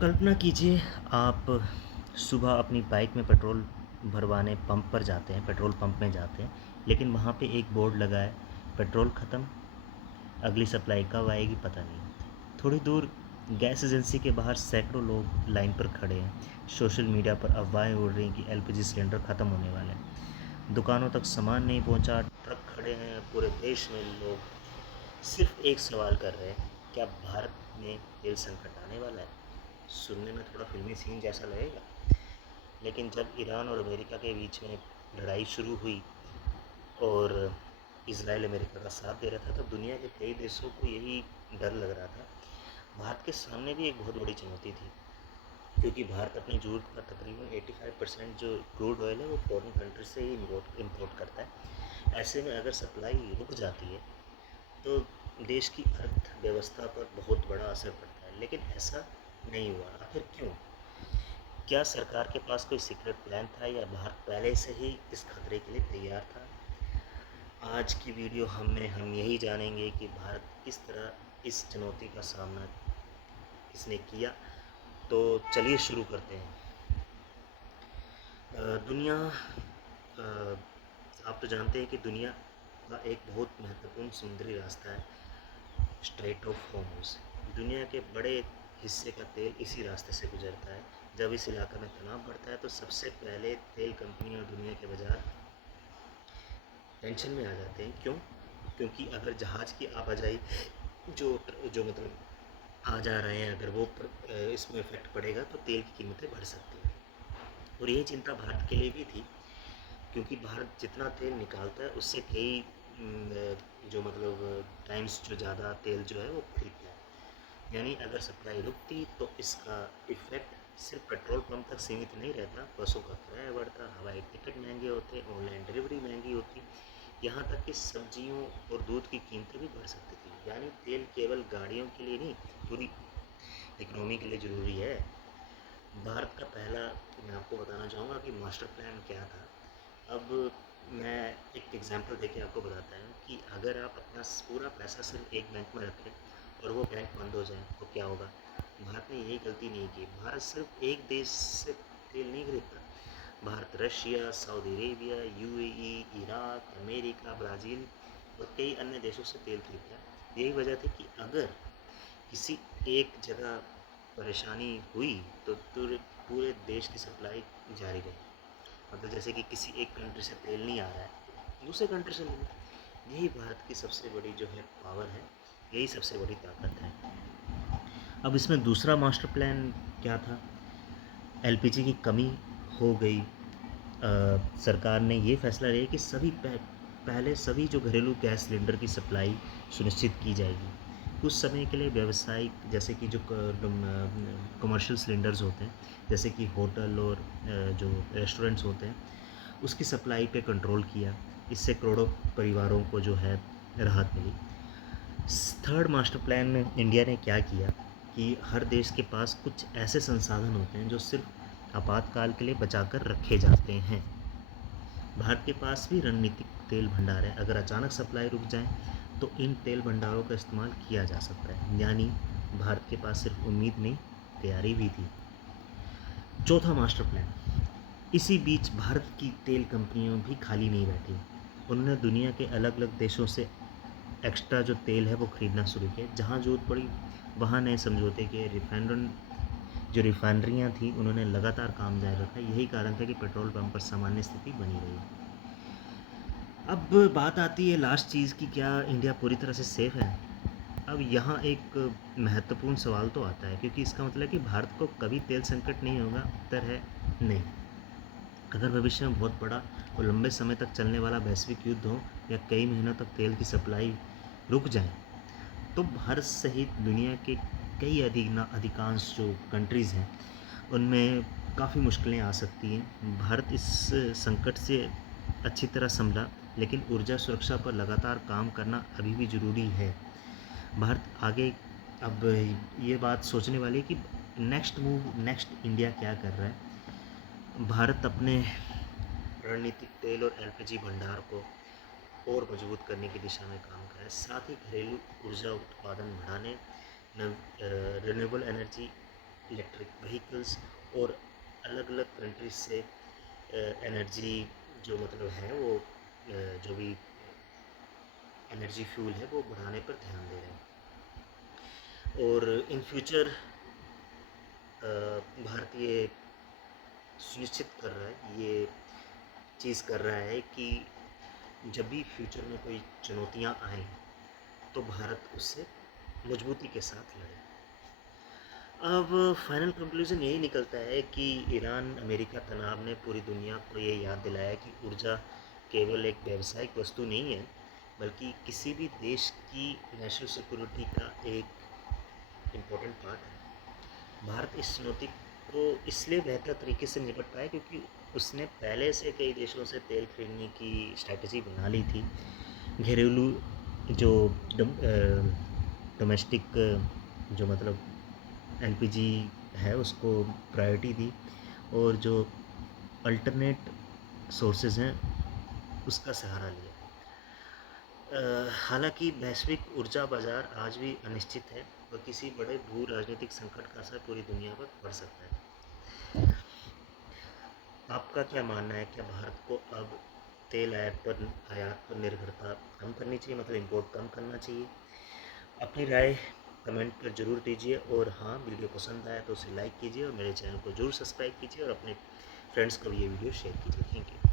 कल्पना कीजिए आप सुबह अपनी बाइक में पेट्रोल भरवाने पंप पर जाते हैं, पेट्रोल पंप में जाते हैं, लेकिन वहाँ पे एक बोर्ड लगा है, पेट्रोल ख़त्म, अगली सप्लाई कब आएगी पता नहीं। थोड़ी दूर गैस एजेंसी के बाहर सैकड़ों लोग लाइन पर खड़े हैं। सोशल मीडिया पर अफवाहें उड़ रही हैं कि एलपीजी सिलेंडर ख़त्म होने वाले हैं। दुकानों तक सामान नहीं पहुँचा, ट्रक खड़े हैं, पूरे देश में लोग सिर्फ एक सवाल कर रहे हैं, क्या भारत में तेल संकट आने वाला है? सुनने में थोड़ा फिल्मी सीन जैसा लगेगा, लेकिन जब ईरान और अमेरिका के बीच में लड़ाई शुरू हुई और इसराइल अमेरिका का साथ दे रहा था, तब दुनिया के कई देशों को यही डर लग रहा था। भारत के सामने भी एक बहुत बड़ी चुनौती थी, क्योंकि भारत अपनी ज़रूरत का तकरीबन 85% जो क्रूड ऑयल है वो फॉरेन कंट्री से ही इम्पोर्ट करता है। ऐसे में अगर सप्लाई रुक जाती है तो देश की अर्थव्यवस्था पर बहुत बड़ा असर पड़ता है, लेकिन ऐसा नहीं हुआ। आखिर क्यों? क्या सरकार के पास कोई सीक्रेट प्लान था या भारत पहले से ही इस खतरे के लिए तैयार था? आज की वीडियो हम यही जानेंगे कि भारत किस तरह इस चुनौती का सामना इसने किया। तो चलिए शुरू करते हैं। दुनिया आप तो जानते हैं कि दुनिया का एक बहुत महत्वपूर्ण समुद्री रास्ता है, स्ट्रेट ऑफ हॉर्मुज़। दुनिया के बड़े हिस्से का तेल इसी रास्ते से गुजरता है। जब इस इलाके में तनाव बढ़ता है तो सबसे पहले तेल कंपनी और दुनिया के बाजार टेंशन में आ जाते हैं। क्यों? क्योंकि अगर जहाज़ की आवाजाही जो मतलब आ जा रहे हैं, अगर वो इसमें इफ़ेक्ट पड़ेगा तो तेल की कीमतें बढ़ सकती हैं। और यही चिंता भारत के लिए भी थी, क्योंकि भारत जितना तेल निकालता है उससे कई जो मतलब टाइम्स जो ज़्यादा तेल जो है वो खरीदता है। यानी अगर सप्लाई रुकती तो इसका इफ़ेक्ट सिर्फ पेट्रोल पंप तक सीमित नहीं रहता, बसों का किराया बढ़ता, हवाई टिकट महंगे होते, ऑनलाइन डिलीवरी महंगी होती, यहाँ तक कि सब्जियों और दूध की कीमतें भी बढ़ सकती थी। यानी तेल केवल गाड़ियों के लिए नहीं, पूरी इकोनॉमी के लिए ज़रूरी है। भारत का पहला, मैं आपको बताना चाहूँगा कि मास्टर प्लान क्या था। अब मैं एक एग्जांपल देके आपको बताता हूँ कि अगर आप अपना पूरा पैसा सिर्फ एक बैंक में रखें और वो बैंक बंद हो जाए तो क्या होगा? भारत ने यही गलती नहीं की। भारत सिर्फ एक देश से तेल नहीं खरीदता। Bharat Russia, Saudi Arabia, UAE, Iraq, America, Brazil और कई अन्य देशों से तेल खरीदता है। यही वजह थी कि अगर किसी एक जगह परेशानी हुई तो पूरे देश की सप्लाई जारी रही। मतलब जैसे कि किसी एक कंट्री से तेल नहीं आ रहा है, दूसरे कंट्री से ले लो। यही भारत की सबसे बड़ी जो है पावर है, यही सबसे बड़ी ताकत है। अब इसमें दूसरा मास्टर प्लान क्या था? एलपीजी की कमी हो गई, सरकार ने ये फैसला लिया कि पहले सभी जो घरेलू गैस सिलेंडर की सप्लाई सुनिश्चित की जाएगी। कुछ समय के लिए व्यावसायिक, जैसे कि जो कमर्शियल सिलेंडर्स होते हैं, जैसे कि होटल और जो रेस्टोरेंट्स होते हैं, उसकी सप्लाई पे कंट्रोल किया। इससे करोड़ों परिवारों को जो है राहत मिली। थर्ड मास्टर प्लान में इंडिया ने क्या किया कि हर देश के पास कुछ ऐसे संसाधन होते हैं जो सिर्फ आपातकाल के लिए बचाकर रखे जाते हैं। भारत के पास भी रणनीतिक तेल भंडार है। अगर अचानक सप्लाई रुक जाए तो इन तेल भंडारों का इस्तेमाल किया जा सकता है। यानी भारत के पास सिर्फ उम्मीद नहीं, तैयारी भी थी। चौथा मास्टर प्लान, इसी बीच भारत की तेल कंपनियां भी खाली नहीं बैठी। उन्होंने दुनिया के अलग अलग देशों से एक्स्ट्रा जो तेल है वो ख़रीदना शुरू किया। जहाँ ज़रूरत पड़ी वहाँ नए समझौते के जो रिफाइनरियाँ थी उन्होंने लगातार काम जारी रखा। यही कारण था कि पेट्रोल पंप पर सामान्य स्थिति बनी रही। अब बात आती है लास्ट चीज़ की, क्या इंडिया पूरी तरह से सेफ़ है? अब यहाँ एक महत्वपूर्ण सवाल तो आता है, क्योंकि इसका मतलब है कि भारत को कभी तेल संकट नहीं होगा। उत्तर है नहीं। अगर भविष्य में बहुत बड़ा और लंबे समय तक चलने वाला वैश्विक युद्ध हो या कई महीनों तक तेल की सप्लाई रुक जाए तो भारत सहित दुनिया के कई अधिकांश जो कंट्रीज़ हैं उनमें काफ़ी मुश्किलें आ सकती हैं। भारत इस संकट से अच्छी तरह संभला, लेकिन ऊर्जा सुरक्षा पर लगातार काम करना अभी भी ज़रूरी है। भारत आगे, अब ये बात सोचने वाली है कि नेक्स्ट इंडिया क्या कर रहा है। भारत अपने रणनीतिक तेल और एलपीजी भंडार को और मजबूत करने की दिशा में काम कर रहा है। साथ ही घरेलू ऊर्जा उत्पादन बढ़ाने, रिन्यूएबल एनर्जी इलेक्ट्रिक व्हीकल्स और अलग अलग कंट्रीज से एनर्जी जो मतलब है वो जो भी एनर्जी फ्यूल है वो बढ़ाने पर ध्यान दे रहे हैं। और इन फ्यूचर भारतीय सुनिश्चित कर रहा है, ये चीज़ कर रहा है कि जब भी फ्यूचर में कोई चुनौतियां आएँ तो भारत उससे मजबूती के साथ लड़े। अब फाइनल कंक्लूजन यही निकलता है कि ईरान अमेरिका तनाव ने पूरी दुनिया को ये याद दिलाया कि ऊर्जा केवल एक व्यावसायिक वस्तु नहीं है, बल्कि किसी भी देश की नेशनल सिक्योरिटी का एक इम्पोर्टेंट पार्ट है। भारत इस चुनौती को इसलिए बेहतर तरीके से निपट पाया क्योंकि उसने पहले से कई देशों से तेल खरीदने की स्ट्रैटेजी बना ली थी। घरेलू जो डोमेस्टिक जो मतलब एलपीजी है उसको प्रायोरिटी दी, और जो अल्टरनेट सोर्सेज हैं उसका सहारा लिया। हालांकि वैश्विक ऊर्जा बाजार आज भी अनिश्चित है और किसी बड़े भू राजनीतिक संकट का असर पूरी दुनिया पर पड़ सकता है। आपका क्या मानना है, क्या भारत को अब तेल आयात पर निर्भरता कम करनी चाहिए, मतलब इंपोर्ट कम करना चाहिए? अपनी राय कमेंट पर ज़रूर दीजिए, और हाँ, वीडियो पसंद आया तो उसे लाइक कीजिए और मेरे चैनल को ज़रूर सब्सक्राइब कीजिए और अपने फ्रेंड्स को भी ये वीडियो शेयर कीजिए। Thank you.